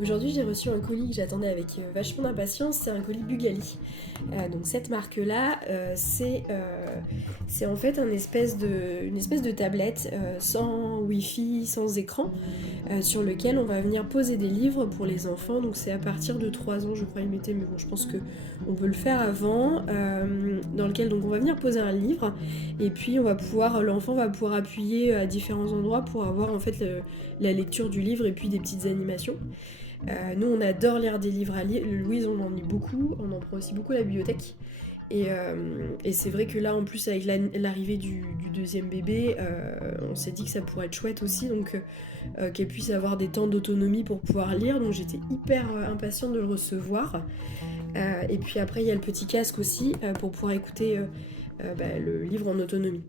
Aujourd'hui, j'ai reçu un colis que j'attendais avec vachement d'impatience. C'est un colis Bugali. Donc cette marque-là, c'est en fait une espèce de tablette sans Wi-Fi, sans écran, sur lequel on va venir poser des livres pour les enfants. Donc c'est à partir de 3 ans, je crois, il mettait, mais bon, je pense que on peut le faire avant. Dans lequel donc on va venir poser un livre et puis l'enfant va pouvoir appuyer à différents endroits pour avoir en fait la lecture du livre et puis des petites animations. Nous, on adore lire des livres à lire. Louise, on en lit beaucoup. On en prend aussi beaucoup à la bibliothèque. Et c'est vrai que là, en plus, avec l'arrivée du deuxième bébé, on s'est dit que ça pourrait être chouette aussi, donc qu'elle puisse avoir des temps d'autonomie pour pouvoir lire. Donc j'étais hyper impatiente de le recevoir. Et puis après, il y a le petit casque aussi pour pouvoir écouter le livre en autonomie.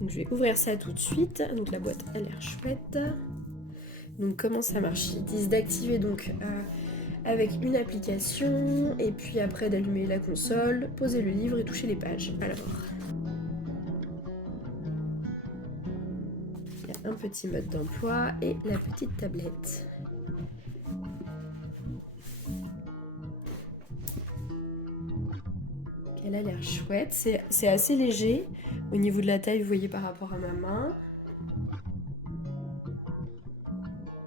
Donc je vais ouvrir ça tout de suite. Donc la boîte a l'air chouette. Donc comment ça marche? Ils disent d'activer donc avec une application et puis après d'allumer la console, poser le livre et toucher les pages. Alors, il y a un petit mode d'emploi et la petite tablette. Elle a l'air chouette, c'est assez léger au niveau de la taille, vous voyez par rapport à ma main.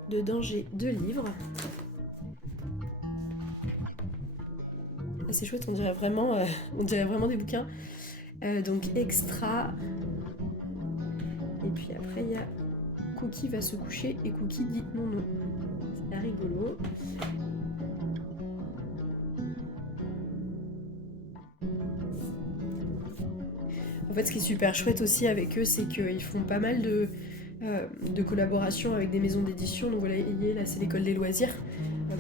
Dedans j'ai 2 livres. C'est chouette, on dirait vraiment des bouquins. Donc extra. Et puis après il y a Cookie va se coucher et Cookie dit non non. C'est rigolo. En fait, ce qui est super chouette aussi avec eux, c'est qu'ils font pas mal de collaborations avec des maisons d'édition. Donc voilà, là c'est l'école des loisirs.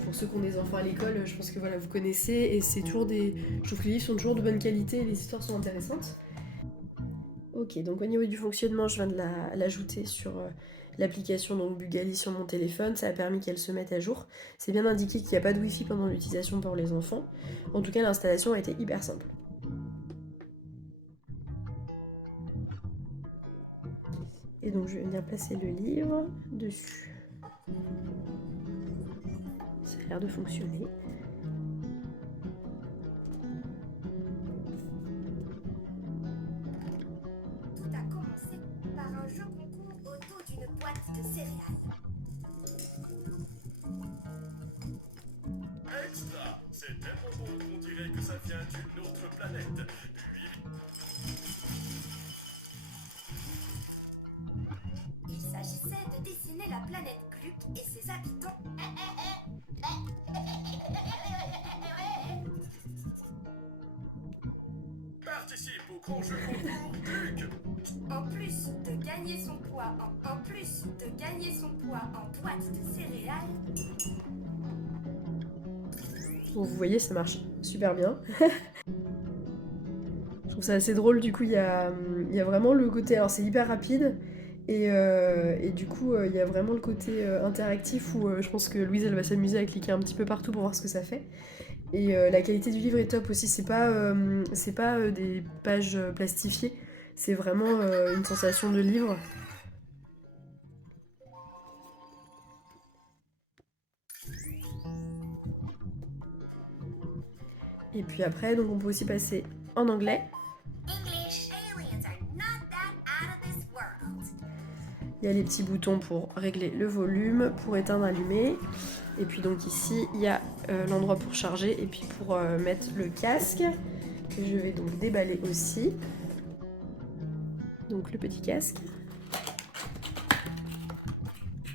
Pour ceux qui ont des enfants à l'école, je pense que voilà, vous connaissez. Et c'est toujours je trouve que les livres sont toujours de bonne qualité et les histoires sont intéressantes. Ok, donc au niveau du fonctionnement, je viens de l'ajouter sur l'application donc Bugali sur mon téléphone. Ça a permis qu'elle se mette à jour. C'est bien indiqué qu'il n'y a pas de Wi-Fi pendant l'utilisation pour les enfants. En tout cas, l'installation a été hyper simple. Et donc je vais venir placer le livre dessus. Ça a l'air de fonctionner. Tout a commencé par un jeu concours au dos d'une boîte de céréales. Extra! C'est tellement bon qu'on dirait que ça vient d'une autre planète. Il s'agissait de dessiner la planète Gluck et ses habitants. Participe au grand jeu concours Gluck! En plus de gagner son poids en boîte de céréales. Bon, vous voyez, ça marche super bien. Je trouve ça assez drôle, du coup, il y a vraiment le côté... Alors, c'est hyper rapide, et du coup, il y a vraiment le côté interactif où je pense que Louise, elle va s'amuser à cliquer un petit peu partout pour voir ce que ça fait. Et la qualité du livre est top aussi, c'est pas des pages plastifiées, c'est vraiment une sensation de livre. Et puis après, donc on peut aussi passer en anglais. English aliens are not that out of this world. Il y a les petits boutons pour régler le volume, pour éteindre, allumer. Et puis donc ici, il y a l'endroit pour charger et puis pour mettre le casque, que je vais donc déballer aussi. Donc le petit casque.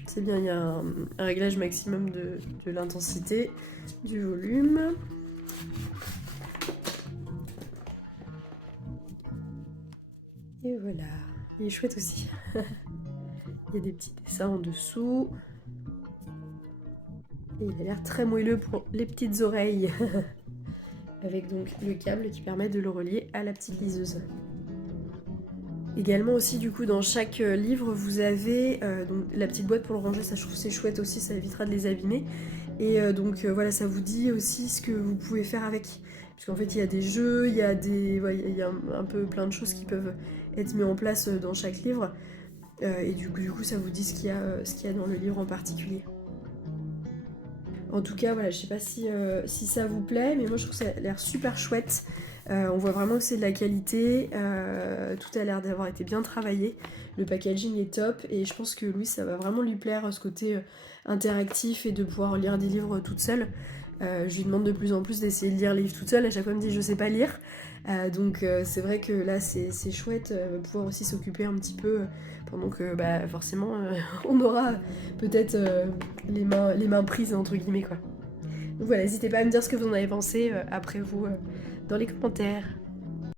C'est bien, il y a un réglage maximum de l'intensité, du volume. Et voilà, il est chouette aussi. Il y a des petits dessins en dessous. Et il a l'air très moelleux pour les petites oreilles. Avec donc le câble qui permet de le relier à la petite liseuse. Également aussi du coup dans chaque livre vous avez donc, la petite boîte pour le ranger, ça je trouve c'est chouette aussi, ça évitera de les abîmer. Et voilà, ça vous dit aussi ce que vous pouvez faire avec. Puisqu'en fait il y a des jeux, il y a un peu plein de choses qui peuvent être mises en place dans chaque livre. Et du coup ça vous dit ce qu'il y a dans le livre en particulier. En tout cas, voilà, je sais pas si ça vous plaît, mais moi je trouve que ça a l'air super chouette. On voit vraiment que c'est de la qualité, tout a l'air d'avoir été bien travaillé, le packaging est top et je pense que Louis ça va vraiment lui plaire ce côté interactif et de pouvoir lire des livres toute seule. Je lui demande de plus en plus d'essayer de lire les livres toute seule, à chaque fois elle me dit je sais pas lire. Donc c'est vrai que là c'est chouette de pouvoir aussi s'occuper un petit peu pendant que forcément on aura peut-être les mains prises entre guillemets quoi. Donc voilà, n'hésitez pas à me dire ce que vous en avez pensé après vous dans les commentaires.